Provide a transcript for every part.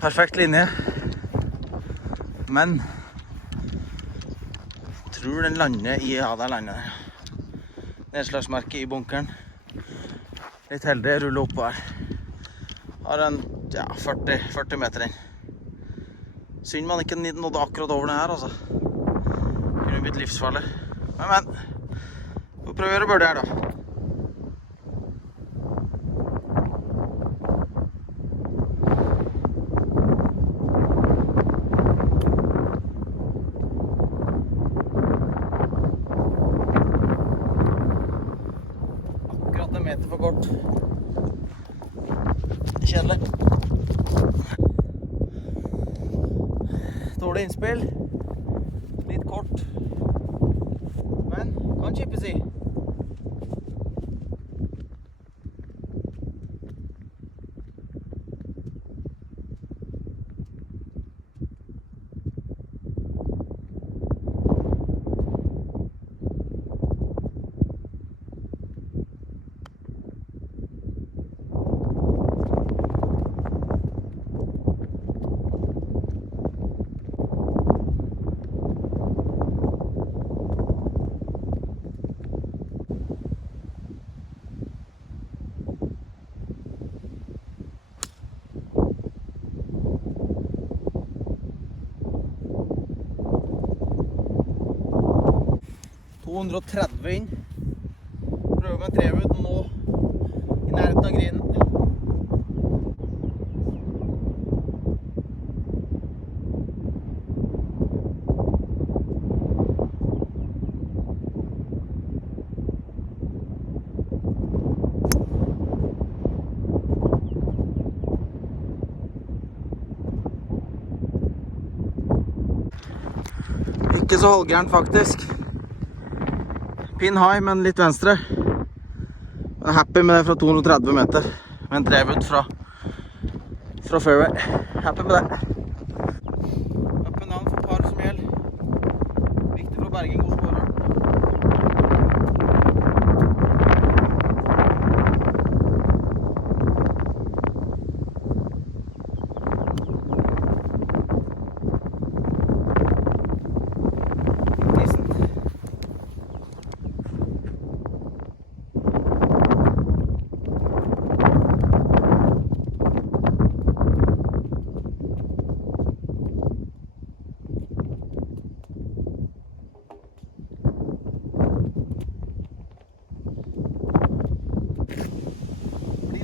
Perfekt linje. Men tror den lander i, ja, der lander den. Nedslagsmerke i bunkeren. Litt heldig, ruller opp her. Har en, ja, 40 meter inn. Synd man ikke nådde akkurat over den her, altså. Det kunne blitt livsfarlig. Men. Får prøve å gjøre birdie her, da. Akkurat en meter for kort. Kjedelig. Dårlig innspill. Litt kort. Men kan chippes i. ...230 inn. Prøver med en trevudd nå i nærheten av grinen. Ikke så halvgærent faktisk. Pin high, men litt venstre. Jeg er happy med det fra 230 meter. Med en trevudd fra fairway. Happy med det. Up and down for par som gjelder. Viktig for å berge en god skårer.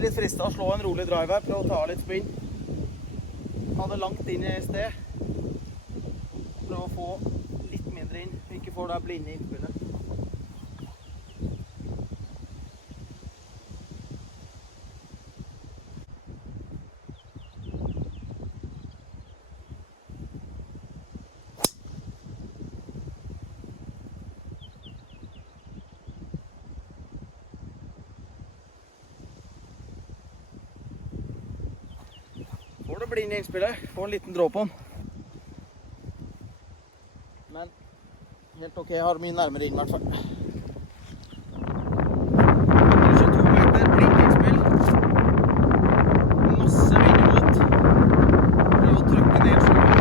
Litt fristet å slå en rolig drive her, prøve å ta litt spinn. Hadde langt inn i sted. Prøve å få litt mindre inn, ikke får det blinde innspillet. Får det blinde innspillet, får en liten drå på den. Men helt ok, jeg har mye nærmere inn i hvert fall. 22 meter, blinde innspill. Masse vind imot. Prøv å trykke ned skjønner.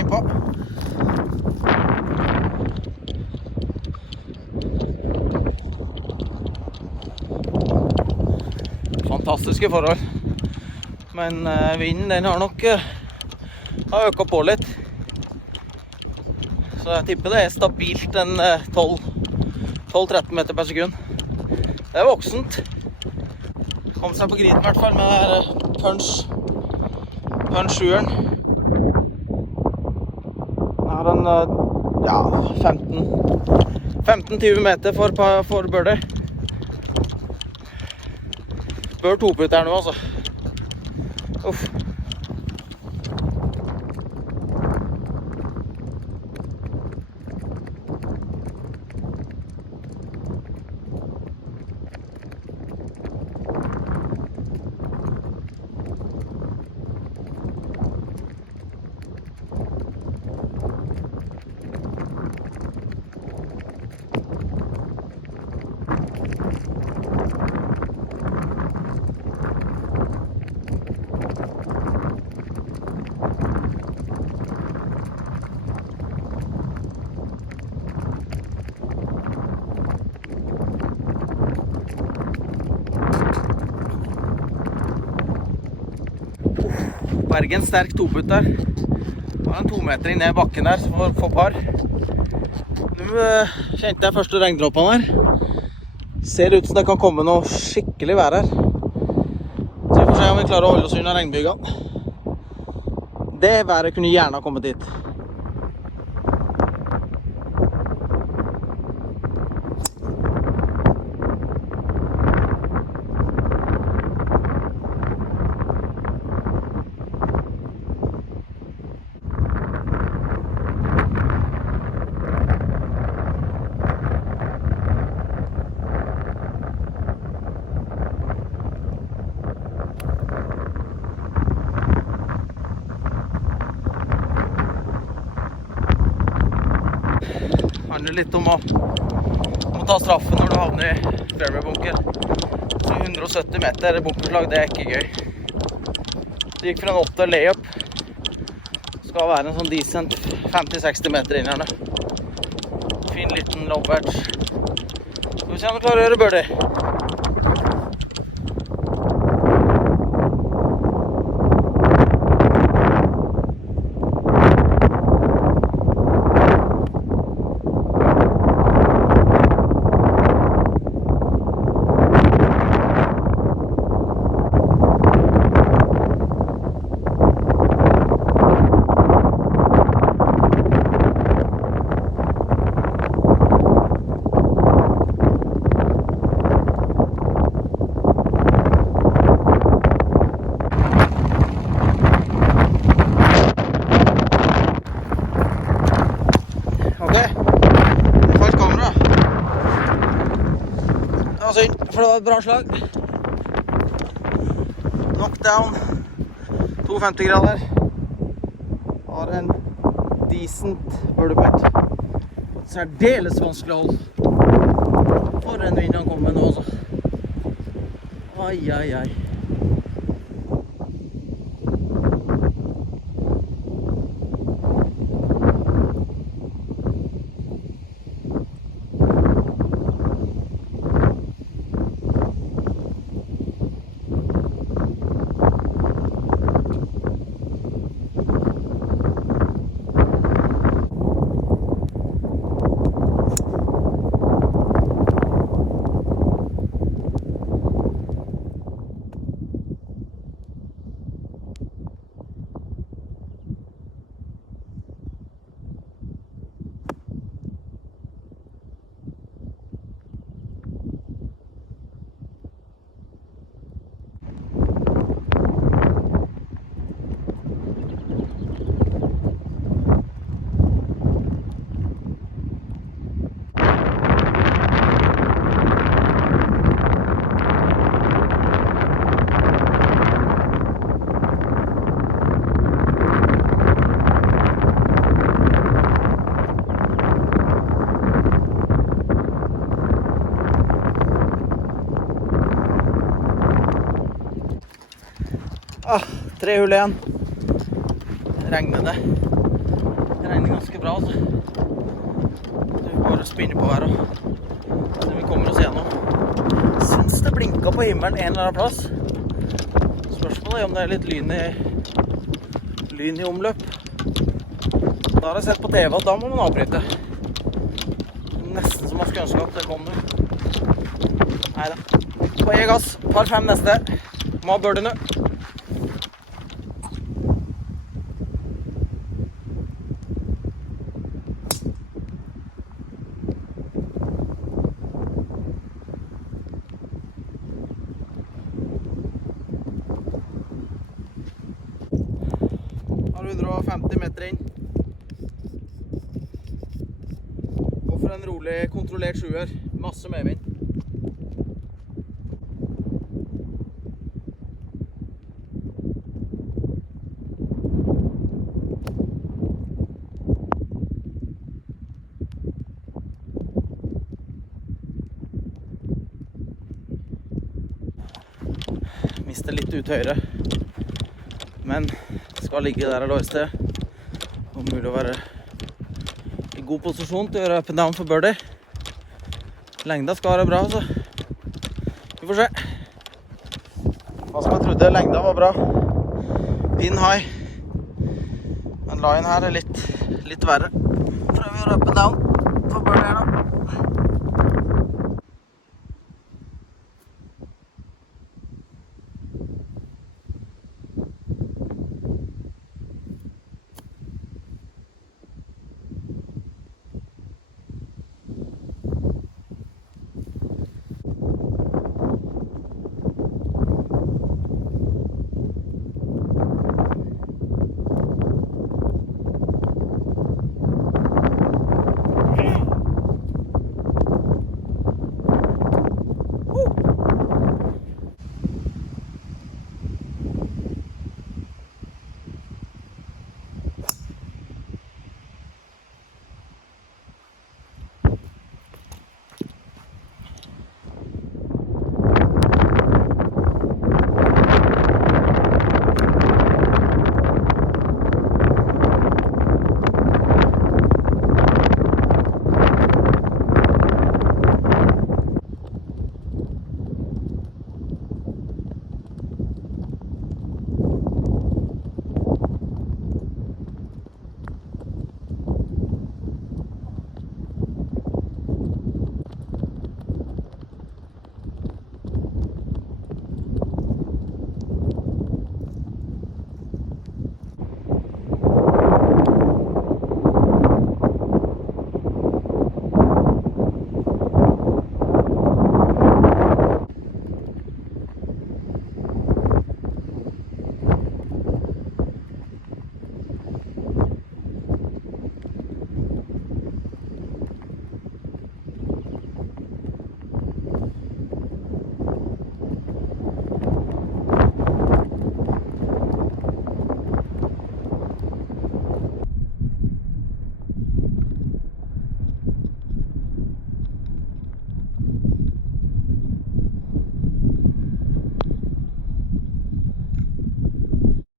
Innpå. Fantastiske forhold. Men vinden den har nok har øket på litt. Så jeg tipper det er stabilt en 12-13 meter per sekund. Det er voksent. Kom seg på griden i hvert fall med punch 7-eren. Jeg har en ja, 15-20 meter for birdie. Spør toputt her nå, altså. Uff. Bergen sterk toputt der. Det var en 2 meter ned bakken der for par. Nå kjente jeg første regndråpene her. Ser ut som det kan komme noe skikkelig vær her. Så vi får se om vi klarer å holde oss unna regnbygene. Det været kunne gjerne ha kommet hit. Det handler litt om å ta straffen når du havner i fairway-bunker. 170 meter bunkerslag, det er ikke gøy. Det gikk fra en 8 layup. Skal være en sånn decent 50-60 meter inn her nå. Fin liten low patch. Skal vi se om du klarer å gjøre birdie. Synd, for det var et bra slag. Knockdown 52 grader. Har en decent birdie putt. Særdeles vanskelig hold. For en vind han kommer med nå også. Ai, ai, ai. Ah, 3 hull igjen. Regner det. Det regner ganske bra, altså. Så vi bare spinner på her og så vi kommer oss gjennom. Synes det blinket på himmelen en eller annen plass. Spørsmålet er om det er litt lyn i omløp. Da har jeg sett på TV at da må man avbryte. Nesten som man skulle ønske at det kom noe. Neida. På E gass, par 5 neste. Må ha birdie nå. 150 meter inn. Og for en rolig, kontrollert sjuer. Masse medvind. Mister litt ut høyre, men skal ligge der og låse til. Og mulig å være i god posisjon til å gjøre up and down for birdie. Lengda skal være bra, så vi får se. Hva som jeg trodde, lengda var bra. Pin high. Men line her er litt verre. Prøver å gjøre up and down for birdie her da.